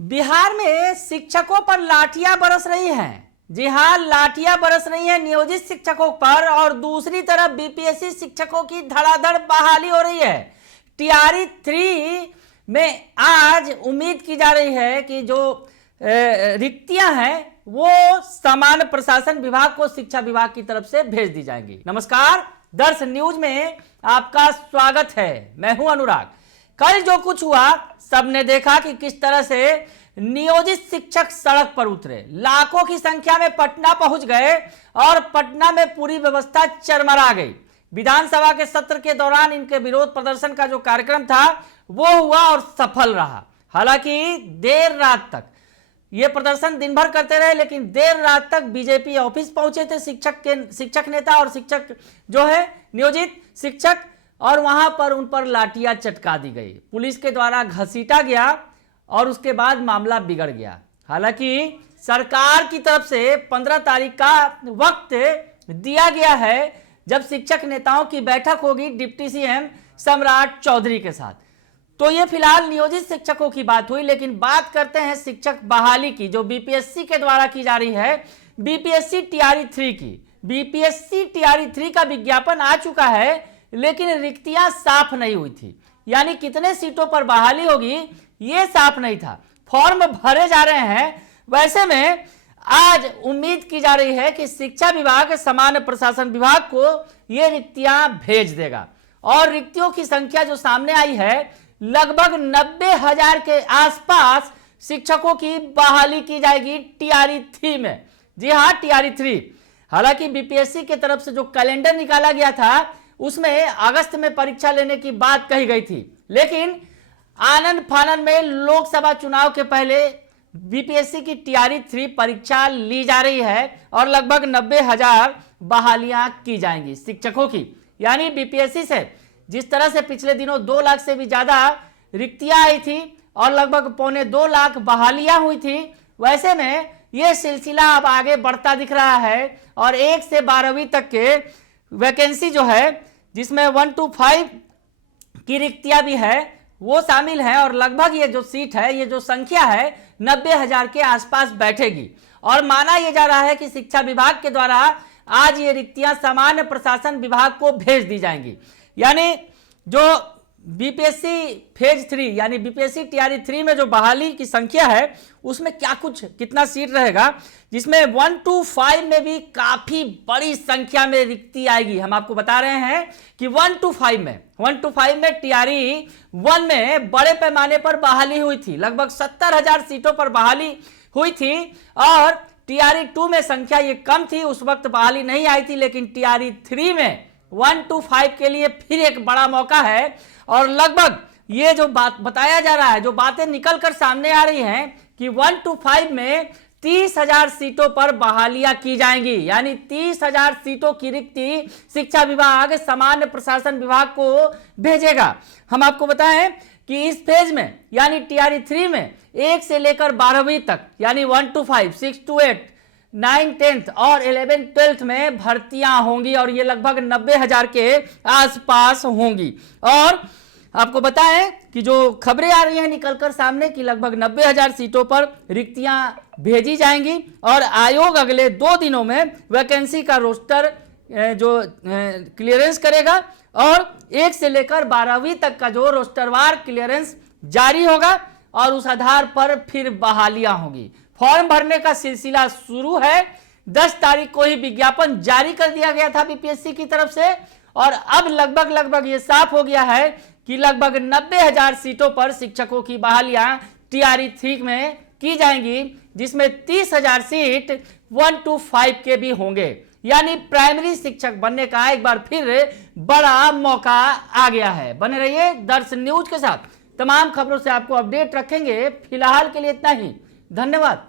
बिहार में शिक्षकों पर लाठियां बरस रही हैं। जी हां, लाठियां बरस रही हैं नियोजित शिक्षकों पर और दूसरी तरफ बीपीएससी शिक्षकों की धड़ाधड़ बहाली हो रही है। टीआरई 3 में आज उम्मीद की जा रही है कि जो रिक्तियां हैं वो सामान्य प्रशासन विभाग को शिक्षा विभाग की तरफ से भेज दी जाएंगी। नमस्कार, दर्श न्यूज में आपका स्वागत है। मैं हूं अनुराग। कल जो कुछ हुआ सबने देखा कि किस तरह से नियोजित शिक्षक सड़क पर उतरे, लाखों की संख्या में पटना पहुंच गए और पटना में पूरी व्यवस्था चरमरा गई। विधानसभा के सत्र के दौरान इनके विरोध प्रदर्शन का जो कार्यक्रम था वो हुआ और सफल रहा। हालांकि देर रात तक ये प्रदर्शन दिन भर करते रहे, लेकिन देर रात तक बीजेपी ऑफिस पहुंचे थे शिक्षक नेता और शिक्षक जो है नियोजित शिक्षक, और वहां पर उन पर लाठियां चटका दी गई, पुलिस के द्वारा घसीटा गया और उसके बाद मामला बिगड़ गया। हालांकि सरकार की तरफ से 15 तारीख का वक्त दिया गया है जब शिक्षक नेताओं की बैठक होगी डिप्टी सीएम सम्राट चौधरी के साथ। तो ये फिलहाल नियोजित शिक्षकों की बात हुई, लेकिन बात करते हैं शिक्षक बहाली की जो बीपीएससी के द्वारा की जा रही है, बीपीएससी टीआरई 3 की। बीपीएससी टीआरई 3 का विज्ञापन आ चुका है, लेकिन रिक्तियां साफ नहीं हुई थी, यानी कितने सीटों पर बहाली होगी ये साफ नहीं था। फॉर्म भरे जा रहे हैं। वैसे में आज उम्मीद की जा रही है कि शिक्षा विभाग सामान्य प्रशासन विभाग को ये रिक्तियां भेज देगा और रिक्तियों की संख्या जो सामने आई है लगभग 90,000 के आसपास शिक्षकों की बहाली की जाएगी टीआरई 3 में। जी हाँ, टीआरई 3। हालांकि बीपीएससी की तरफ से जो कैलेंडर निकाला गया था उसमें अगस्त में परीक्षा लेने की बात कही गई थी, लेकिन आनंद फानन में लोकसभा चुनाव के पहले बीपीएससी की टीआरई 3 परीक्षा ली जा रही है और लगभग 90,000 बहालियां की जाएंगी शिक्षकों की। यानी बीपीएससी से जिस तरह से पिछले दिनों 2 लाख से भी ज्यादा रिक्तियां आई थी और लगभग 1.25 लाख बहालियां हुई थी, वैसे में यह सिलसिला अब आगे बढ़ता दिख रहा है और 1 से 12वीं तक के वैकेंसी जो है जिसमें 1 to 5 की रिक्तियां भी है वो शामिल है और लगभग ये जो सीट है, ये जो संख्या है 90,000 के आसपास बैठेगी। और माना यह जा रहा है कि शिक्षा विभाग के द्वारा आज ये रिक्तियां सामान्य प्रशासन विभाग को भेज दी जाएंगी। यानी जो बीपीएससी फेज 3 यानी बीपीएससी टीआरई 3 में जो बहाली की संख्या है उसमें कितना सीट रहेगा, जिसमें 1 to 5 में भी काफी बड़ी संख्या में रिक्ति आएगी। हम आपको बता रहे हैं कि 1 to 5 में टीआरई 1 में बड़े पैमाने पर बहाली हुई थी, लगभग 70,000 सीटों पर बहाली हुई थी और टीआरई 2 में संख्या ये कम थी, उस वक्त बहाली नहीं आई थी, लेकिन टीआरई 3 में 1 to 5 के लिए फिर एक बड़ा मौका है और लगभग ये जो बात बताया जा रहा है, जो बातें निकलकर सामने आ रही हैं कि 1 to 5 में 30,000 सीटों पर बहालियां की जाएंगी। यानी 30,000 सीटों की रिक्ति शिक्षा विभाग सामान्य प्रशासन विभाग को भेजेगा। हम आपको बताएं कि इस फेज में यानी टीआरई 3 में 1 से लेकर 12वीं तक यानी 1 to 5, 6 to 8, 9, 10th और 11, 12th में भर्तियां होंगी और ये लगभग 90,000 के आसपास होंगी। और आपको बताएं कि जो खबरें आ रही हैं निकलकर सामने कि लगभग 90,000 सीटों पर रिक्तियां भेजी जाएंगी और आयोग अगले 2 दिनों में वैकेंसी का रोस्टर जो क्लियरेंस करेगा और 1 से लेकर 12वीं तक का जो रोस्टरवार क्लियरेंस जारी होगा और उस आधार पर फिर बहालियां होगी। फॉर्म भरने का सिलसिला शुरू है। 10 तारीख को ही विज्ञापन जारी कर दिया गया था बीपीएससी की तरफ से और अब लगभग ये साफ हो गया है कि लगभग 90,000 सीटों पर शिक्षकों की बहालियां टीआरई 3 में की जाएंगी, जिसमें 30,000 सीट 1 to 5 के भी होंगे। यानी प्राइमरी शिक्षक बनने का एक बार फिर बड़ा मौका आ गया है। बने रहिए दर्श न्यूज के साथ, तमाम खबरों से आपको अपडेट रखेंगे। फिलहाल के लिए इतना ही, धन्यवाद।